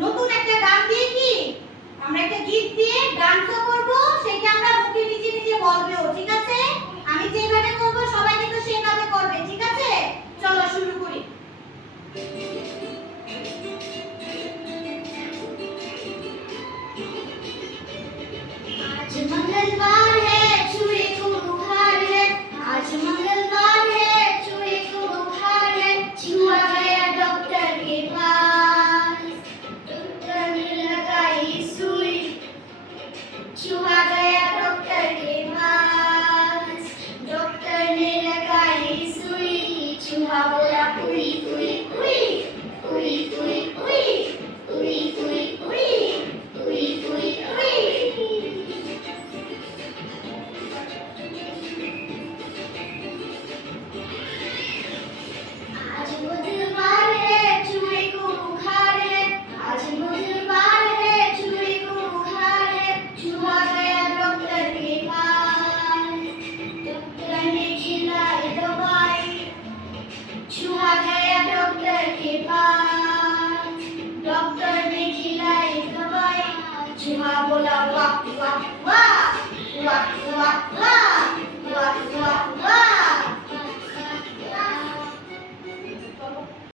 নতুন একটা গান দিয়ে কি আমরা একটা গীত দিয়ে ডান্সও করব, সেটা আমরা মুখে নিজে নিজে বলবেও, ঠিক আছে? আমি যেভাবে করব সবাই কিন্তু সেভাবে করবে, ঠিক আছে? চলো শুরু করি। आज मंगलवार है चूहे को बुखार है, आज मंगलवार है चूहे को बुखार है, चूहा गया डॉक्टर के पास, डॉक्टर ने लगाई सुई, चूहा गया डॉक्टर के पास, डॉक्टर ने लगाई सुई, चूहा बोला उई उई उई उई उई उई उई उई उई उई उई उई। आज बुधवार है चूहे को बुखार है, आज बुधवार है चूहे को बुखार है, चूहा गया डॉक्टर के पास, डॉक्टर ने खिलाई दवाई, चूहा गया डॉक्टर के पास, डॉक्टर ने खिलाई दवाई, चूहा बोला वाह वाह वाह।